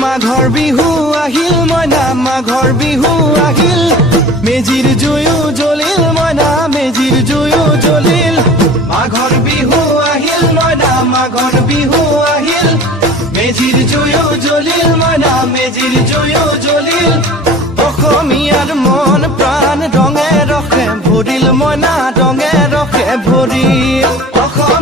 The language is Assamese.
মাঘৰ বিহু আহিল মইনা মাঘৰ বিহু আহিল মেজিৰ জুয়ো জ্বলিল মইনা মেজিৰ জুয়ো জ্বলিল মাঘৰ বিহু আহিল মইনা মাঘৰ বিহু আহিল মেজিৰ জুয়ো জ্বলিল মইনা মেজিৰ জুয়ো জ্বলিল অসমীয়াৰ মন প্ৰাণ ৰঙে ৰখে ভৰিল মইনা ৰঙে ৰখে ভৰিল অসমীয়া